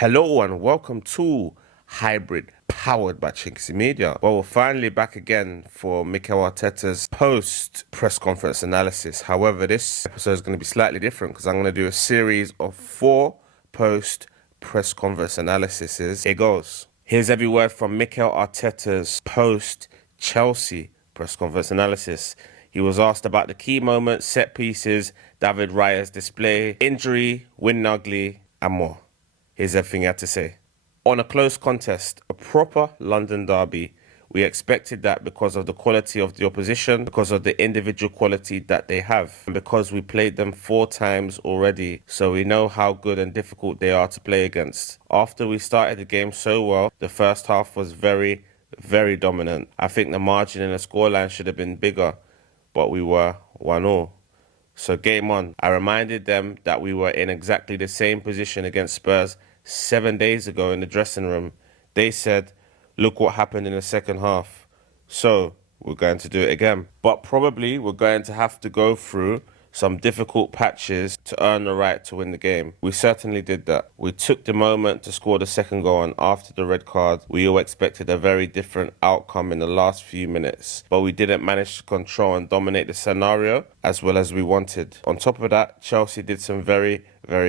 Hello and welcome to Hybrid, powered by chinkseyMEDIA. Well, we're finally back again for Mikel Arteta's post-press conference analysis. However, this episode is going to be slightly different because I'm going to do a series of 4 post-press conference analyses. Here goes. Here's every word from Mikel Arteta's post-Chelsea press conference analysis. He was asked about the key moments, set pieces, David Raya's display, injury, win ugly, and more. Here's everything he had to say. On a close contest, a proper London derby, we expected that because of the quality of the opposition, because of the individual quality that they have, and because we played them 4 times already, so we know how good and difficult they are to play against. After we started the game so well, the first half was very, very dominant. I think the margin in the scoreline should have been bigger, but we were 1-0. So game on, I reminded them that we were in exactly the same position against Spurs 7 days ago in the dressing room. They said, look what happened in the second half. So we're going to do it again. But probably we're going to have to go through some difficult patches to earn the right to win the game. We certainly did that. We took the moment to score the second goal, and after the red card, we all expected a very different outcome in the last few minutes. But we didn't manage to control and dominate the scenario as well as we wanted. On top of that, Chelsea did some very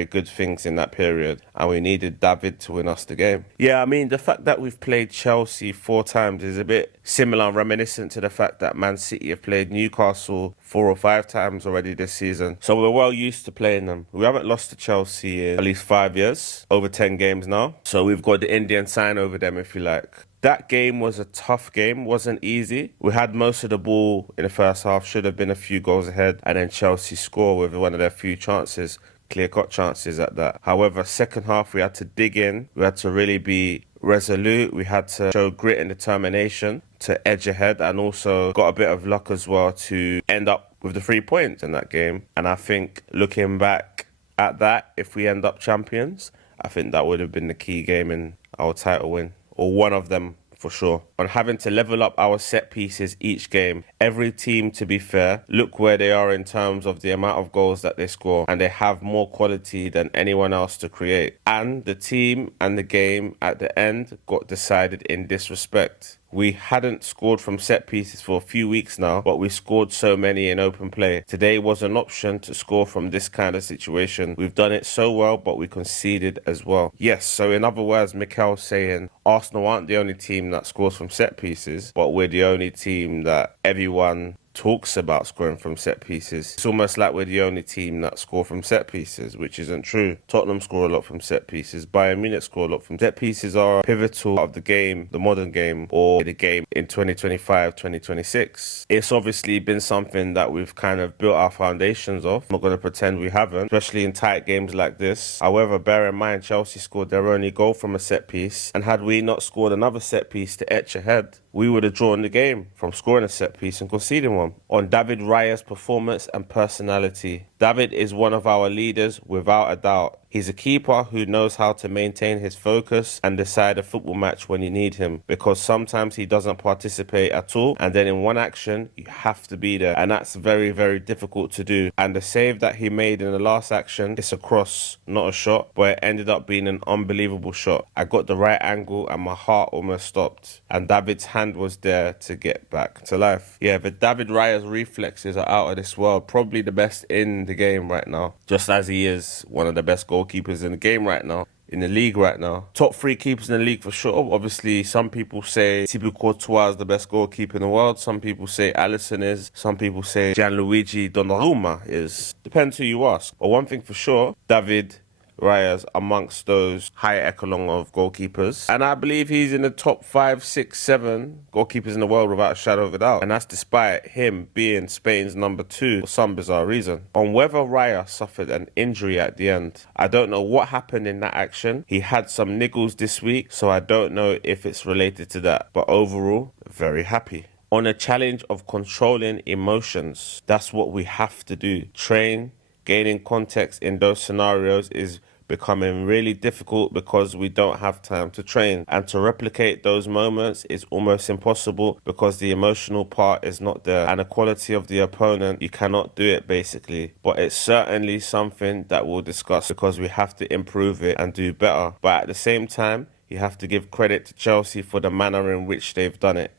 good things in that period, and we needed David to win us the game. Yeah, I mean, the fact that we've played Chelsea 4 times is a bit similar and reminiscent to the fact that Man City have played Newcastle 4 or 5 times already this season. So we're well used to playing them. We haven't lost to Chelsea in at least 5 years, over 10 games now. So we've got the Indian sign over them, if you like. That game was a tough game, wasn't easy. We had most of the ball in the first half, should have been a few goals ahead, and then Chelsea score with one of their few chances. Clear-cut chances at that. However, second half, we had to dig in. We had to really be resolute. We had to show grit and determination to edge ahead, and also got a bit of luck as well to end up with the 3 points in that game. And I think looking back at that, if we end up champions, I think that would have been the key game in our title win, or one of them for sure. On having to level up our set pieces each game. Every team, to be fair, look where they are in terms of the amount of goals that they score, and they have more quality than anyone else to create. And the team and the game at the end got decided in this respect. We hadn't scored from set pieces for a few weeks now, but we scored so many in open play. Today was an option to score from this kind of situation. We've done it so well, but we conceded as well. Yes, so in other words, Mikel's saying Arsenal aren't the only team that scores from set pieces, but we're the only team that everyone talks about scoring from set pieces. It's almost like we're the only team that score from set pieces, which isn't true. Tottenham score a lot from set pieces. Bayern Munich score a lot from set pieces. Are pivotal of the game, the modern game, or the game in 2025, 2026. It's obviously been something that we've kind of built our foundations off. I'm not going to pretend we haven't, especially in tight games like this. However, bear in mind, Chelsea scored their only goal from a set piece, and had we not scored another set piece to etch ahead, we would have drawn the game from scoring a set piece and conceding one. On David Raya's performance and personality. David is one of our leaders without a doubt. He's a keeper who knows how to maintain his focus and decide a football match when you need him, because sometimes he doesn't participate at all, and then in one action you have to be there, and that's very difficult to do. And the save that he made in the last action, it's a cross, not a shot, but it ended up being an unbelievable shot. I got the right angle and my heart almost stopped, and David's hand was there to get back to life. Yeah, but David Raya's reflexes are out of this world, probably the best in the game right now, just as he is one of the best goalkeepers in the game right now, in the league right now. Top 3 keepers in the league for sure. Obviously, some people say Thibaut Courtois is the best goalkeeper in the world. Some people say Alisson is. Some people say Gianluigi Donnarumma is. Depends who you ask. But one thing for sure, David Raya's amongst those high echelon of goalkeepers, and I believe he's in the top 5, 6, 7 goalkeepers in the world without a shadow of a doubt, and that's despite him being Spain's number 2 for some bizarre reason. On whether Raya suffered an injury at the end, I don't know what happened in that action. He had some niggles this week, so I don't know if it's related to that, but overall, very happy. On a challenge of controlling emotions, that's what we have to do. Train. Gaining context in those scenarios is becoming really difficult because we don't have time to train. And to replicate those moments is almost impossible because the emotional part is not there. And the quality of the opponent, you cannot do it basically. But it's certainly something that we'll discuss because we have to improve it and do better. But at the same time, you have to give credit to Chelsea for the manner in which they've done it.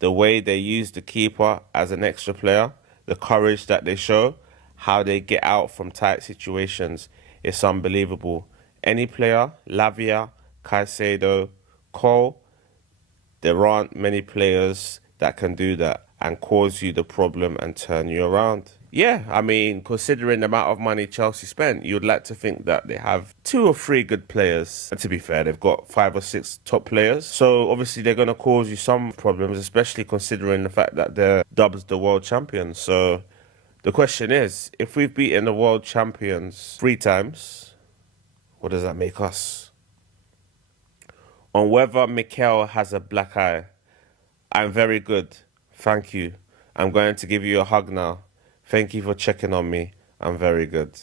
The way they use the keeper as an extra player, the courage that they show, how they get out from tight situations, it's unbelievable. Any player, Lavia, Caicedo, Cole, there aren't many players that can do that and cause you the problem and turn you around. Yeah, I mean, considering the amount of money Chelsea spent, you'd like to think that they have 2 or 3 good players. And to be fair, they've got 5 or 6 top players. So obviously they're going to cause you some problems, especially considering the fact that they're dubbed the world champions. So the question is, if we've beaten the world champions 3 times, what does that make us? On whether Mikel has a black eye, I'm very good. Thank you. I'm going to give you a hug now. Thank you for checking on me. I'm very good.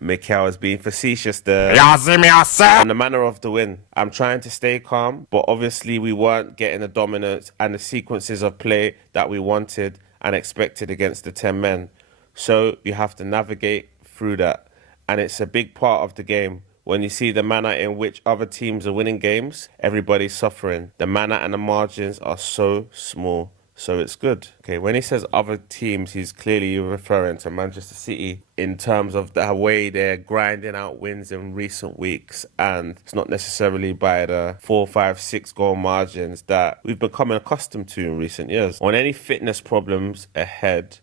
Mikel is being facetious there. And the manner of the win. I'm trying to stay calm, but obviously we weren't getting the dominance and the sequences of play that we wanted and expected against the 10 men. So you have to navigate through that. And it's a big part of the game. When you see the manner in which other teams are winning games, everybody's suffering. The manner and the margins are so small. So it's good. Okay, when he says other teams, he's clearly referring to Manchester City in terms of the way they're grinding out wins in recent weeks. And it's not necessarily by the 4, 5, 6 goal margins that we've become accustomed to in recent years. On any fitness problems ahead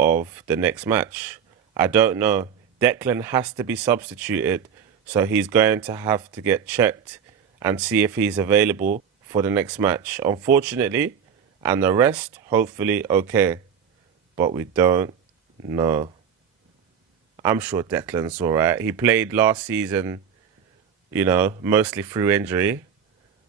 of the next match, I don't know. Declan has to be substituted, so he's going to have to get checked and see if he's available for the next match. Unfortunately, and the rest, hopefully, okay. But we don't know. I'm sure Declan's all right. He played last season, you know, mostly through injury.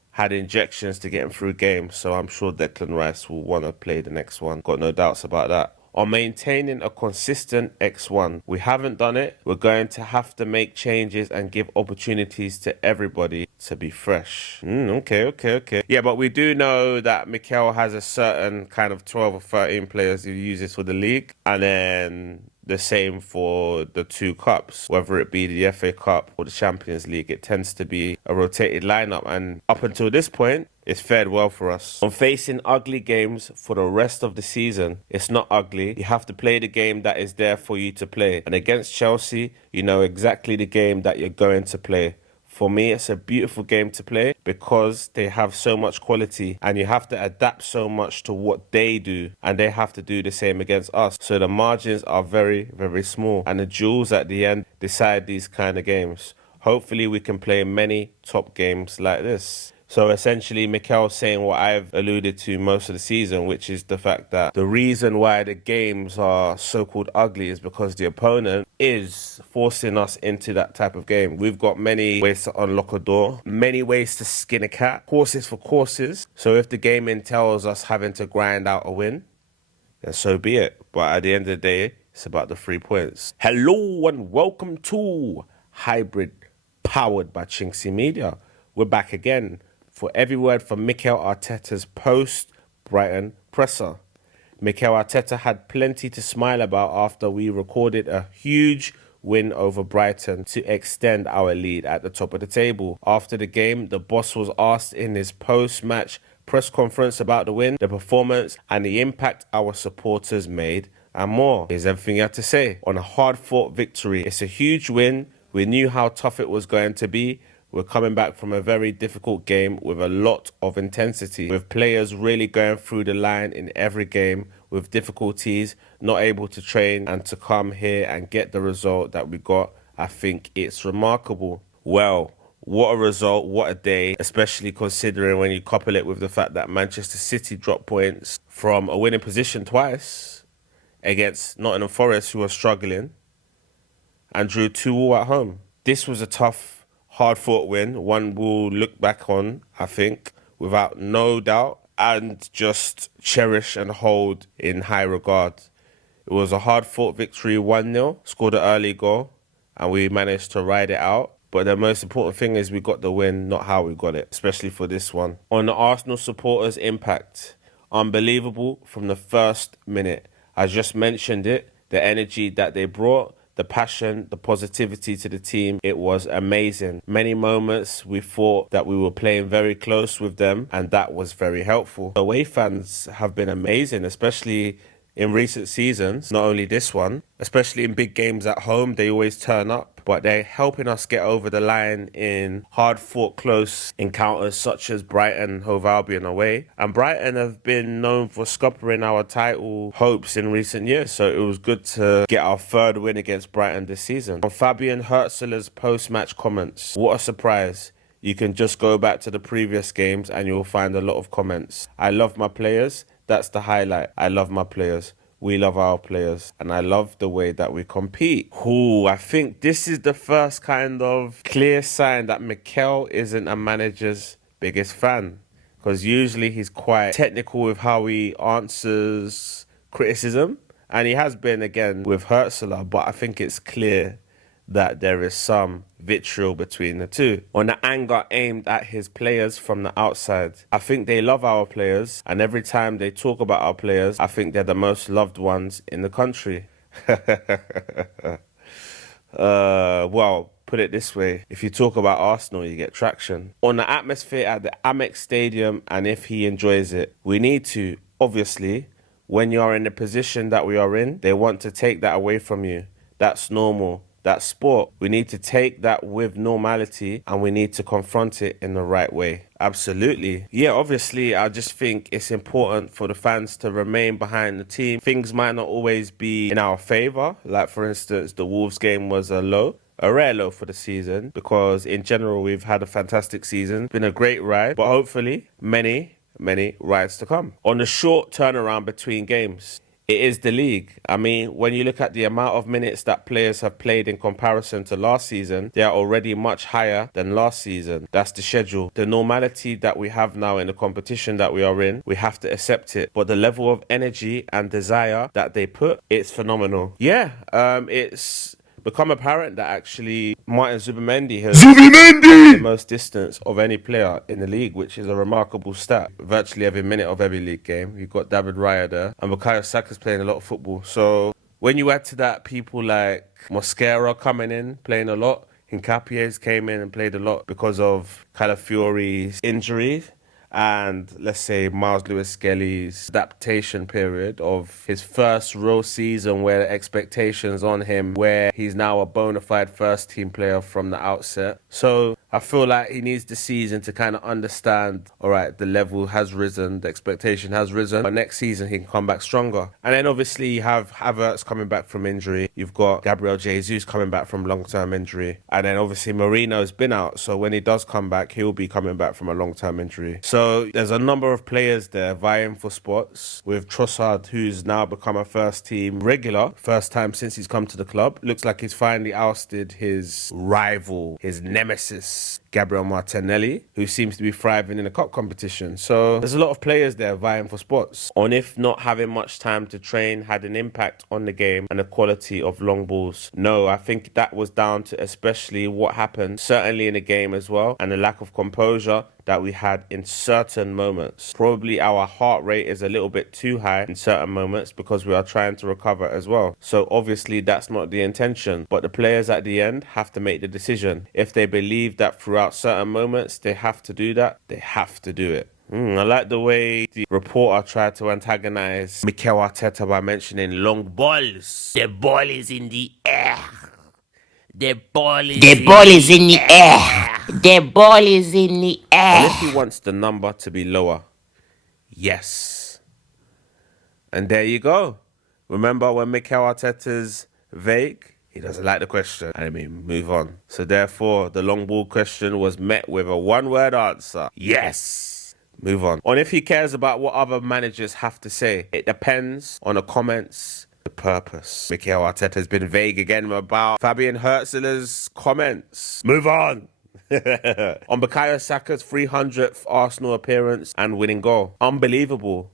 Had injections to get him through games. So I'm sure Declan Rice will want to play the next one. Got no doubts about that. On maintaining a consistent X1. We haven't done it. We're going to have to make changes and give opportunities to everybody to be fresh. Okay. Yeah, but we do know that Mikel has a certain kind of 12 or 13 players who uses for the league. And then the same for the 2 cups, whether it be the FA Cup or the Champions League. It tends to be a rotated lineup. And up until this point, it's fared well for us. On facing ugly games for the rest of the season, it's not ugly. You have to play the game that is there for you to play. And against Chelsea, you know exactly the game that you're going to play. For me, it's a beautiful game to play because they have so much quality and you have to adapt so much to what they do and they have to do the same against us. So the margins are very, very small and the duels at the end decide these kind of games. Hopefully we can play many top games like this. So essentially, Mikel's saying what I've alluded to most of the season, which is the fact that the reason why the games are so-called ugly is because the opponent is forcing us into that type of game. We've got many ways to unlock a door, many ways to skin a cat, courses for courses. So if the game entails us having to grind out a win, then so be it. But at the end of the day, it's about the 3 points. Hello and welcome to Hybrid, powered by chinkseyMEDIA. We're back again for every word from Mikel Arteta's post-Brighton presser. Mikel Arteta had plenty to smile about after we recorded a huge win over Brighton to extend our lead at the top of the table. After the game, the boss was asked in his post-match press conference about the win, the performance, and the impact our supporters made, and more. Here's everything he had to say. On a hard-fought victory, it's a huge win. We knew how tough it was going to be. We're coming back from a very difficult game with a lot of intensity, with players really going through the line in every game with difficulties, not able to train, and to come here and get the result that we got. I think it's remarkable. Well, what a result, what a day, especially considering when you couple it with the fact that Manchester City dropped points from a winning position twice against Nottingham Forest, who are struggling, and drew 2-2 at home. This was a tough, hard-fought win, one we'll look back on, I think, without no doubt, and just cherish and hold in high regard. It was a hard-fought victory, 1-0, scored an early goal, and we managed to ride it out. But the most important thing is we got the win, not how we got it, especially for this one. On the Arsenal supporters' impact, unbelievable from the first minute. I just mentioned it, the energy that they brought, the passion, the positivity to the team, it was amazing. Many moments we thought that we were playing very close with them, and that was very helpful. Away fans have been amazing, especially in recent seasons, not only this one, especially in big games at home, they always turn up, but they're helping us get over the line in hard-fought close encounters such as Brighton, Hove, Albion away. And Brighton have been known for scuppering our title hopes in recent years, so it was good to get our third win against Brighton this season. On Fabian Hertzler's post-match comments, what a surprise. You can just go back to the previous games and you'll find a lot of comments. I love my players. That's the highlight. I love my players. We love our players. And I love the way that we compete. Ooh, I think this is the first kind of clear sign that Mikel isn't a manager's biggest fan. Because usually he's quite technical with how he answers criticism. And he has been again with Hertzler. But I think it's clear that there is some vitriol between the two. On the anger aimed at his players from the outside, I think they love our players, and every time they talk about our players, I think they're the most loved ones in the country. Well, put it this way, if you talk about Arsenal, you get traction. On the atmosphere at the Emirates Stadium, and if he enjoys it, we need to, obviously, when you're in the position that we are in, they want to take that away from you. That's normal. That's sport. We need to take that with normality and we need to confront it in the right way. Absolutely. Yeah, obviously, I just think it's important for the fans to remain behind the team. Things might not always be in our favour. Like, for instance, the Wolves game was a rare low for the season, because in general, we've had a fantastic season. Been a great ride, but hopefully many rides to come. On the short turnaround between games, it is the league. I mean, when you look at the amount of minutes that players have played in comparison to last season, they are already much higher than last season. That's the schedule. The normality that we have now in the competition that we are in, we have to accept it. But the level of energy and desire that they put, it's phenomenal. Yeah, it's become apparent that actually Martin Zubimendi has the most distance of any player in the league, which is a remarkable stat. Virtually every minute of every league game. You've got David Raya there, and Bukayo Saka's playing a lot of football. So when you add to that people like Mosquera coming in, playing a lot, Hincapie's came in and played a lot because of Calafiori's injury, and let's say Miles Lewis-Skelly's adaptation period of his first real season where the expectations on him, where he's now a bona fide first team player from the outset. So I feel like he needs the season to kind of understand, all right, the level has risen, the expectation has risen, but next season he can come back stronger. And then obviously you have Havertz coming back from injury. You've got Gabriel Jesus coming back from long-term injury. And then obviously Marino's been out. So when he does come back, he'll be coming back from a long-term injury. So there's a number of players there vying for spots, with Trossard, who's now become a first team regular, first time since he's come to the club. Looks like he's finally ousted his rival, his nemesis, Gabriel Martinelli, who seems to be thriving in the cup competition. So there's a lot of players there vying for spots. On if not having much time to train had an impact on the game and the quality of long balls. No, I think that was down to especially what happened, certainly in the game as well, and the lack of composure that we had in certain moments. Probably our heart rate is a little bit too high in certain moments because we are trying to recover as well. So obviously that's not the intention, but the players at the end have to make the decision. If they believe that throughout certain moments they have to do that, they have to do it. I like the way the reporter tried to antagonize Mikel Arteta by mentioning long balls. The ball is in the air. The ball is in the air. The ball is in the air. And if he wants the number to be lower, yes. And there you go. Remember when Mikel Arteta's vague? He doesn't like the question. I mean, move on. So therefore, the long ball question was met with a one-word answer. Yes. Move on. On if he cares about what other managers have to say, it depends on the comments. The purpose. Mikel Arteta has been vague again about Fabian Hertzler's comments. Move on. On Bukayo Saka's 300th Arsenal appearance and winning goal. Unbelievable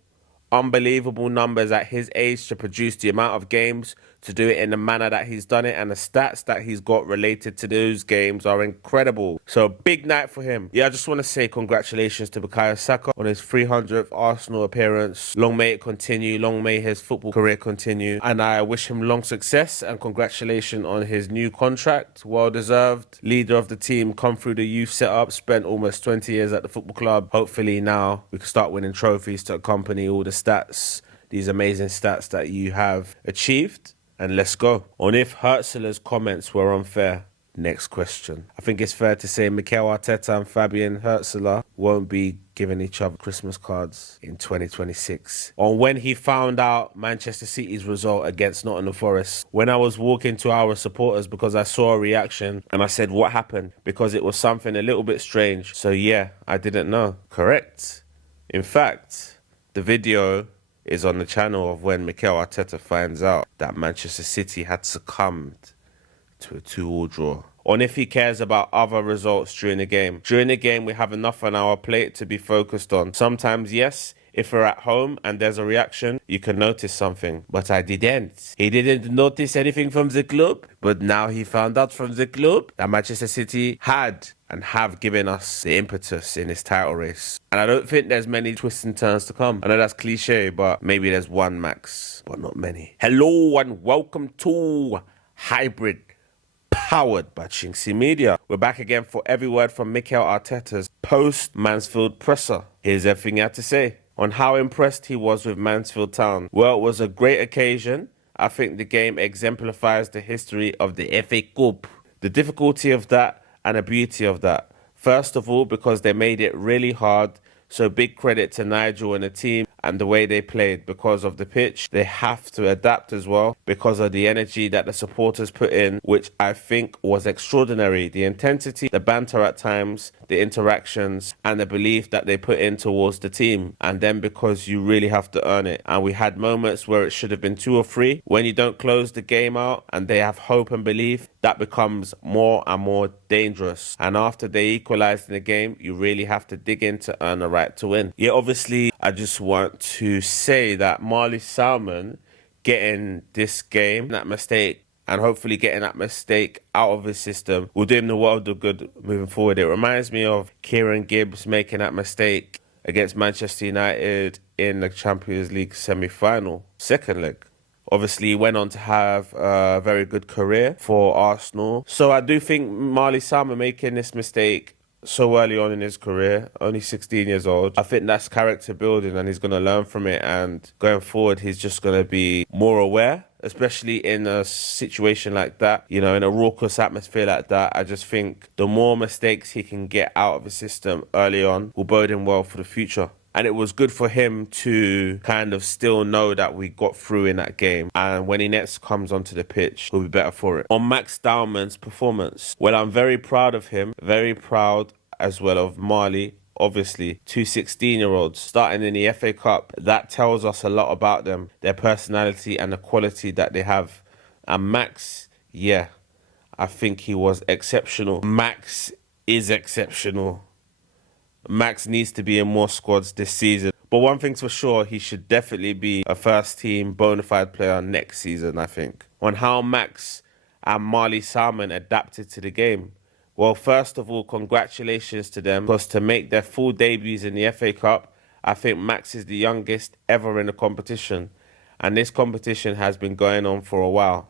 numbers at his age to produce the amount of games to do it in the manner that he's done it, and the stats that he's got related to those games are incredible. So big night for him. Yeah, I just want to say congratulations to Bukayo Saka on his 300th Arsenal appearance. Long may it continue. Long may his football career continue. And I wish him long success and congratulations on his new contract. Well deserved. Leader of the team, come through the youth setup, spent almost 20 years at the football club. Hopefully now we can start winning trophies to accompany all the stats, these amazing stats that you have achieved. And let's go. On if Hurtzler's comments were unfair. Next question. I think it's fair to say Mikel Arteta and Fabian Hurtzler won't be giving each other Christmas cards in 2026. On when he found out Manchester City's result against Nottingham Forest, when I was walking to our supporters because I saw a reaction and I said, what happened? Because it was something a little bit strange. So yeah, I didn't know. Correct. In fact, the video is on the channel of when Mikel Arteta finds out that Manchester City had succumbed to a 2-2 draw. On if he cares about other results during the game. During the game, we have enough on our plate to be focused on. Sometimes, yes, if we're at home and there's a reaction, you can notice something. But I didn't. He didn't notice anything from the club, but now he found out from the club that Manchester City had and have given us the impetus in this title race. And I don't think there's many twists and turns to come. I know that's cliche, but maybe there's one max, but not many. Hello and welcome to Hybrid, powered by chinkseyMEDIA. We're back again for every word from Mikel Arteta's post-Mansfield presser. Here's everything he had to say on how impressed he was with Mansfield Town. Well, it was a great occasion. I think the game exemplifies the history of the FA Cup, the difficulty of that and the beauty of that. First of all, because they made it really hard. So big credit to Nigel and the team and the way they played. Because of the pitch, they have to adapt as well because of the energy that the supporters put in, which I think was extraordinary. The intensity, the banter at times, the interactions and the belief that they put in towards the team. And then because you really have to earn it. And we had moments where it should have been 2 or 3. When you don't close the game out and they have hope and belief, that becomes more and more dangerous. And after they equalized in the game, you really have to dig in to earn the right to win. Yeah, obviously, I just want to say that Marley Salmon getting this game, that mistake, and hopefully getting that mistake out of his system will do him the world of good moving forward. It reminds me of Kieran Gibbs making that mistake against Manchester United in the Champions League semi-final, second leg. Obviously, he went on to have a very good career for Arsenal. So I do think Marley Salmon making this mistake so early on in his career, only 16 years old, I think that's character building and he's going to learn from it. And going forward, he's just going to be more aware, especially in a situation like that, you know, in a raucous atmosphere like that. I just think the more mistakes he can get out of the system early on will bode him well for the future. And it was good for him to kind of still know that we got through in that game. And when he next comes onto the pitch, he'll be better for it. On Max Dowman's performance, well, I'm very proud of him. Very proud as well of Marley. Obviously, 2 16-year-olds starting in the FA Cup. That tells us a lot about them, their personality and the quality that they have. And Max, yeah, I think he was exceptional. Max is exceptional. Max needs to be in more squads this season. But one thing's for sure, he should definitely be a first-team bona fide player next season, I think. On how Max and Marley Salmon adapted to the game. Well, first of all, congratulations to them, because to make their full debuts in the FA Cup, I think Max is the youngest ever in the competition. And this competition has been going on for a while.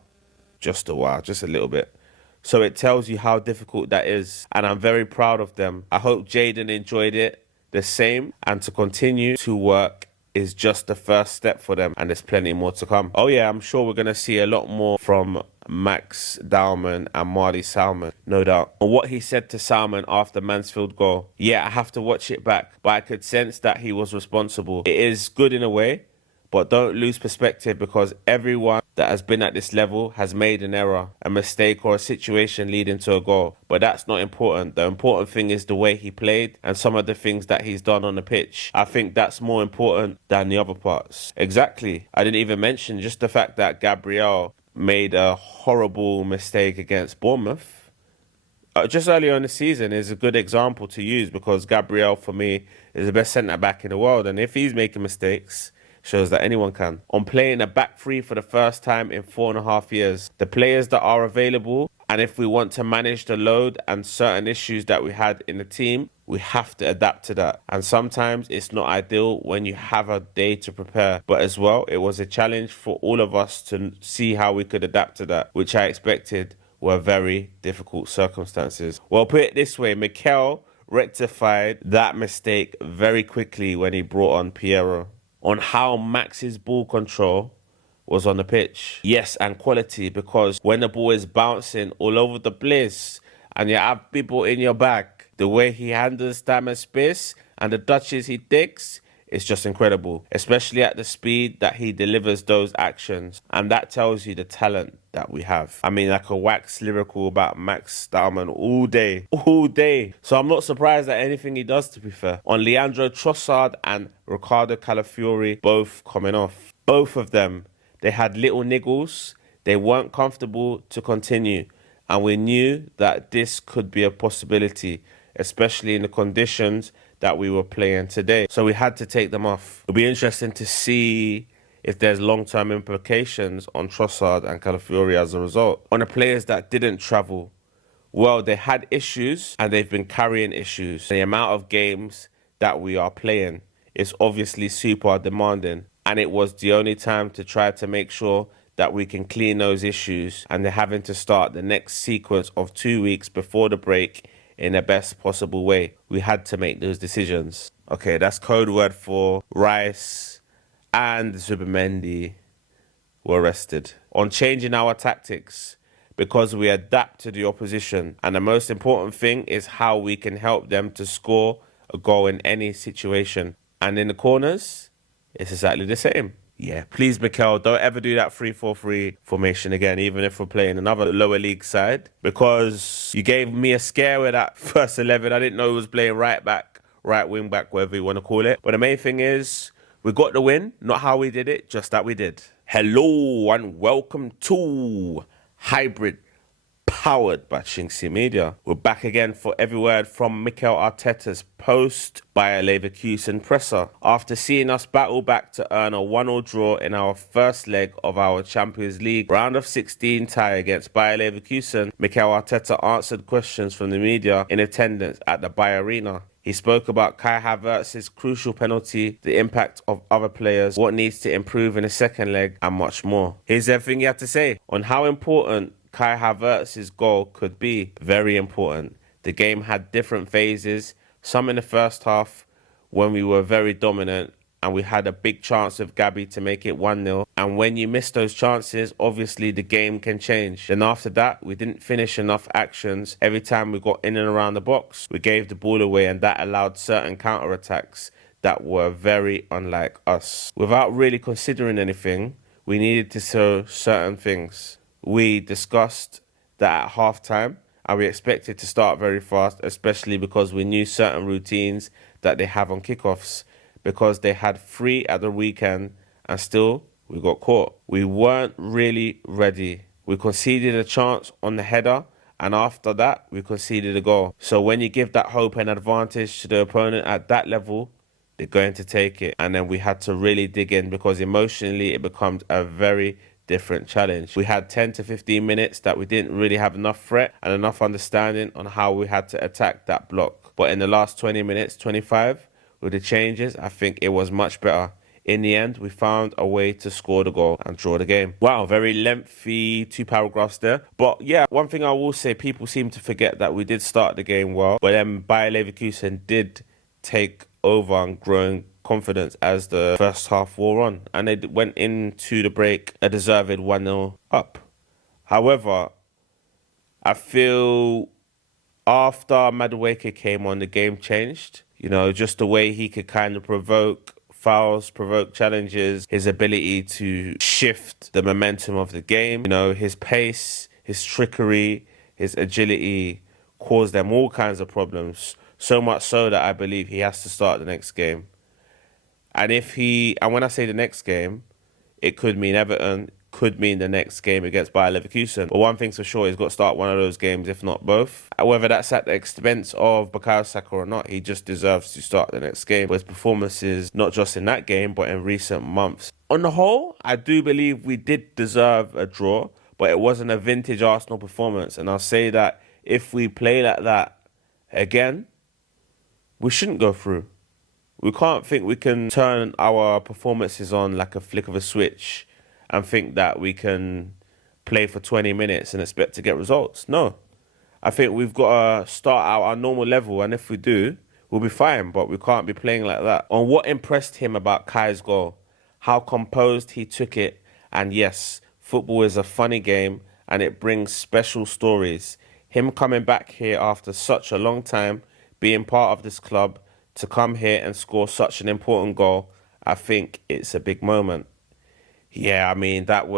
Just a while, just a little bit. So it tells you how difficult that is. And I'm very proud of them. I hope Jaden enjoyed it the same. And to continue to work is just the first step for them. And there's plenty more to come. Oh yeah, I'm sure we're going to see a lot more from Max Dowman and Marley Salmon, no doubt. And what he said to Salmon after Mansfield goal. Yeah, I have to watch it back. But I could sense that he was responsible. It is good in a way. But don't lose perspective, because everyone that has been at this level has made an error, a mistake or a situation leading to a goal. But that's not important. The important thing is the way he played and some of the things that he's done on the pitch. I think that's more important than the other parts. Exactly. I didn't even mention just the fact that Gabriel made a horrible mistake against Bournemouth. Just earlier in the season is a good example to use, because Gabriel, for me, is the best centre-back in the world. And if he's making mistakes, shows that anyone can. On playing a back three for the first time in 4.5 years, the players that are available, and if we want to manage the load and certain issues that we had in the team, we have to adapt to that. And sometimes it's not ideal when you have a day to prepare. But as well, it was a challenge for all of us to see how we could adapt to that, which I expected were very difficult circumstances. Well, put it this way, Mikel rectified that mistake very quickly when he brought on Piero. On how Max's ball control was on the pitch. Yes, and quality, because when the ball is bouncing all over the place and you have people in your back, the way he handles time and space and the touches he takes, it's just incredible, especially at the speed that he delivers those actions. And that tells you the talent that we have. I mean, I could wax lyrical about Max Stallman all day. So I'm not surprised at anything he does, to be fair. On Leandro Trossard and Ricardo Calafiori both coming off. Both of them, they had little niggles. They weren't comfortable to continue. And we knew that this could be a possibility, especially in the conditions that we were playing today. So we had to take them off. It'll be interesting to see if there's long-term implications on Trossard and Calafiori as a result. On the players that didn't travel, well, they had issues and they've been carrying issues. The amount of games that we are playing is obviously super demanding, and it was the only time to try to make sure that we can clean those issues, and they're having to start the next sequence of 2 weeks before the break in the best possible way. We had to make those decisions. Okay, that's code word for Rice and Zubimendi were arrested. On changing our tactics, because we adapt to the opposition. And the most important thing is how we can help them to score a goal in any situation. And in the corners, it's exactly the same. Yeah, please, Mikel, don't ever do that 3-4-3 formation again, even if we're playing another lower league side, because you gave me a scare with that first 11. I didn't know he was playing right back, right wing back, whatever you want to call it. But the main thing is, we got the win, not how we did it, just that we did. Hello and welcome to Hybrid, powered by chinkseyMEDIA. We're back again for every word from Mikel Arteta's post-Bayer-Leverkusen presser. After seeing us battle back to earn a 1-1 draw in our first leg of our Champions League round of 16 tie against Bayer-Leverkusen, Mikel Arteta answered questions from the media in attendance at the Bayer Arena. He spoke about Kai Havertz's crucial penalty, the impact of other players, what needs to improve in the second leg, and much more. Here's everything he had to say on how important Kai Havertz's goal could be. Very important. The game had different phases, some in the first half when we were very dominant and we had a big chance of Gabby to make it 1-0. And when you miss those chances, obviously the game can change. Then after that, we didn't finish enough actions. Every time we got in and around the box, we gave the ball away, and that allowed certain counter-attacks that were very unlike us. Without really considering anything, we needed to show certain things. We discussed that at halftime, and we expected to start very fast, especially because we knew certain routines that they have on kickoffs, because they had 3 at the weekend and still we got caught. We weren't really ready. We conceded a chance on the header, and after that, we conceded a goal. So when you give that hope and advantage to the opponent at that level, they're going to take it. And then we had to really dig in, because emotionally it becomes a very different challenge. We had 10 to 15 minutes that we didn't really have enough threat and enough understanding on how we had to attack that block. But in the last 20 minutes, 25, with the changes, I think it was much better. In the end, we found a way to score the goal and draw the game. Wow, very lengthy 2 paragraphs there. But yeah, one thing I will say, people seem to forget that we did start the game well, but then Bayer Leverkusen did take over and growing confidence as the first half wore on, and they went into the break a deserved 1-0 up. However, I feel after Madueke came on, the game changed. You know, just the way he could kind of provoke fouls, provoke challenges, his ability to shift the momentum of the game. You know, his pace, his trickery, his agility caused them all kinds of problems. So much so that I believe he has to start the next game. And when I say the next game, it could mean Everton, could mean the next game against Bayer-Leverkusen. But one thing's for sure, he's got to start one of those games, if not both. Whether that's at the expense of Bukayo Saka or not, he just deserves to start the next game. But his performances, not just in that game, but in recent months. On the whole, I do believe we did deserve a draw, but it wasn't a vintage Arsenal performance. And I'll say that if we play like that again, we shouldn't go through. We can't think we can turn our performances on like a flick of a switch and think that we can play for 20 minutes and expect to get results. No. I think we've got to start out our normal level, and if we do, we'll be fine, but we can't be playing like that. On what impressed him about Kai's goal, how composed he took it, and yes, football is a funny game and it brings special stories. Him coming back here after such a long time, being part of this club, to come here and score such an important goal, I think it's a big moment. Yeah, I mean, that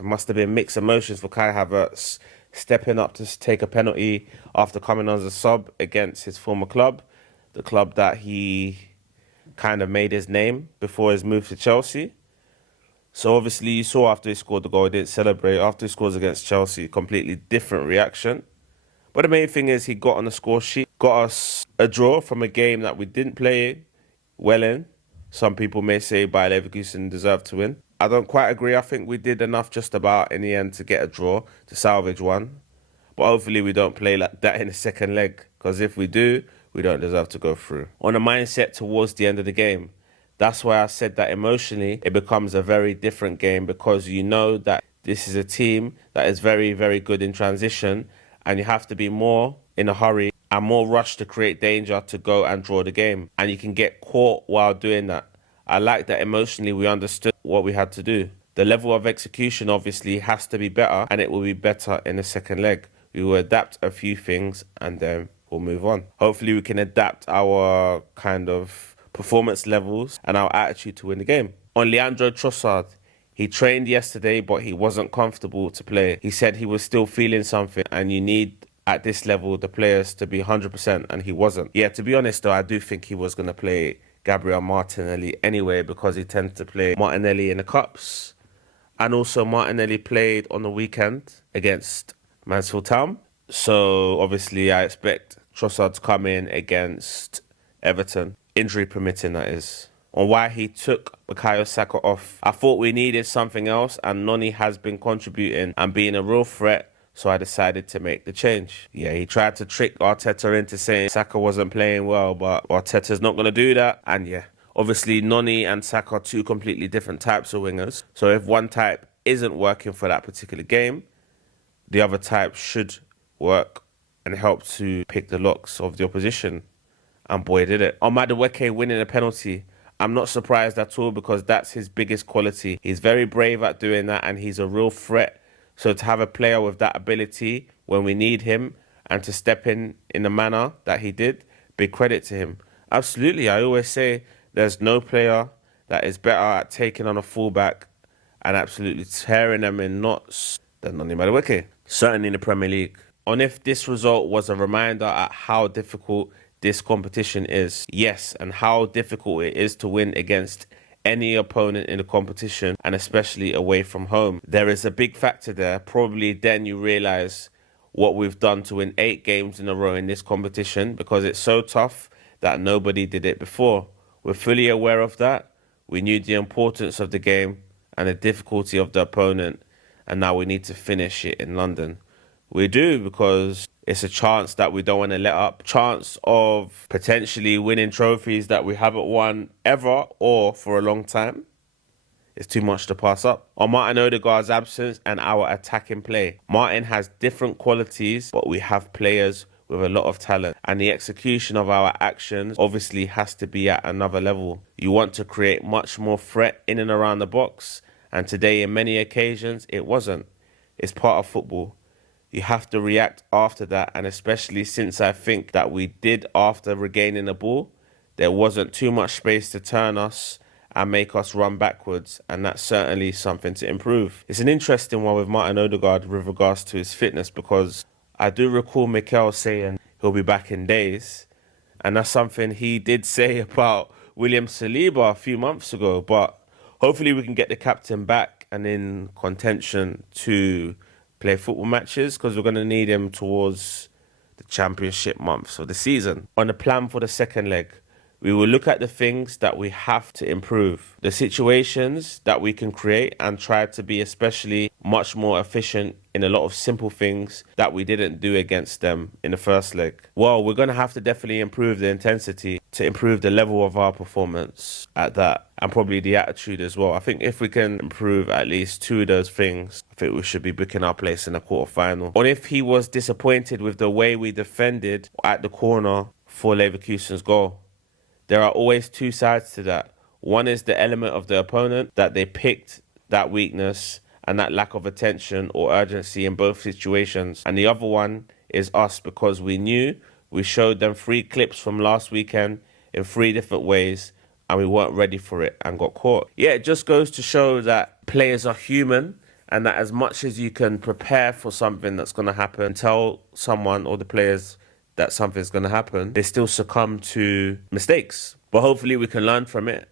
must have been mixed emotions for Kai Havertz, stepping up to take a penalty after coming on as a sub against his former club, the club that he kind of made his name before his move to Chelsea. So obviously you saw after he scored the goal, he didn't celebrate. After he scores against Chelsea, completely different reaction. But the main thing is he got on the score sheet, got us a draw from a game that we didn't play well in. Some people may say Bayer Leverkusen deserved to win. I don't quite agree. I think we did enough just about in the end to get a draw, to salvage one. But hopefully we don't play like that in the second leg, because if we do, we don't deserve to go through. On the mindset towards the end of the game, that's why I said that emotionally it becomes a very different game, because you know that this is a team that is very, very good in transition, and you have to be more in a hurry and more rushed to create danger to go and draw the game. And you can get caught while doing that. I like that emotionally we understood what we had to do. The level of execution obviously has to be better, and it will be better in the second leg. We will adapt a few things and then we'll move on. Hopefully we can adapt our kind of performance levels and our attitude to win the game. On Leandro Trossard, he trained yesterday, but he wasn't comfortable to play. He said he was still feeling something, and you need, at this level, the players to be 100%, and he wasn't. Yeah, to be honest though, I do think he was going to play Gabriel Martinelli anyway, because he tends to play Martinelli in the cups. And also Martinelli played on the weekend against Mansfield Town. So obviously I expect Trossard to come in against Everton, injury permitting that is. On why he took Bukayo Saka off, I thought we needed something else, and Noni has been contributing and being a real threat, so I decided to make the change. Yeah, he tried to trick Arteta into saying Saka wasn't playing well, but Arteta's not going to do that. And yeah, obviously Noni and Saka are two completely different types of wingers. So if one type isn't working for that particular game, the other type should work and help to pick the locks of the opposition. And boy, did it. On Madueke winning a penalty, I'm not surprised at all, because that's his biggest quality. He's very brave at doing that, and he's a real threat. So to have a player with that ability when we need him, and to step in the manner that he did, big credit to him. Absolutely, I always say there's no player that is better at taking on a fullback and absolutely tearing them in knots than Noni Madueke, certainly in the Premier League. On if this result was a reminder at how difficult this competition is, yes, and how difficult it is to win against any opponent in the competition, and especially away from home. There is a big factor there. Probably then you realise what we've done to win 8 games in a row in this competition, because it's so tough that nobody did it before. We're fully aware of that. We knew the importance of the game and the difficulty of the opponent, and now we need to finish it in London. We do, because it's a chance that we don't want to let up. Chance of potentially winning trophies that we haven't won ever or for a long time. It's too much to pass up. On Martin Odegaard's absence and our attacking play, Martin has different qualities, but we have players with a lot of talent. And the execution of our actions obviously has to be at another level. You want to create much more threat in and around the box. And today, in many occasions, it wasn't. It's part of football. You have to react after that, and especially since I think that we did after regaining the ball, there wasn't too much space to turn us and make us run backwards, and that's certainly something to improve. It's an interesting one with Martin Odegaard with regards to his fitness, because I do recall Mikel saying he'll be back in days, and that's something he did say about William Saliba a few months ago, but hopefully we can get the captain back and in contention to play football matches, because we're going to need him towards the championship months of the season. On the plan for the second leg, we will look at the things that we have to improve, the situations that we can create, and try to be especially much more efficient in a lot of simple things that we didn't do against them in the first leg. Well, we're going to have to definitely improve the intensity to improve the level of our performance at that, and probably the attitude as well. I think if we can improve at least two of those things, I think we should be booking our place in the quarterfinal. And if he was disappointed with the way we defended at the corner for Leverkusen's goal, there are always two sides to that. One is the element of the opponent, that they picked that weakness and that lack of attention or urgency in both situations. And the other one is us, because we knew we showed them 3 clips from last weekend in 3 different ways and we weren't ready for it and got caught. Yeah, it just goes to show that players are human, and that as much as you can prepare for something that's going to happen, tell someone or the players that something's going to happen, they still succumb to mistakes. But hopefully we can learn from it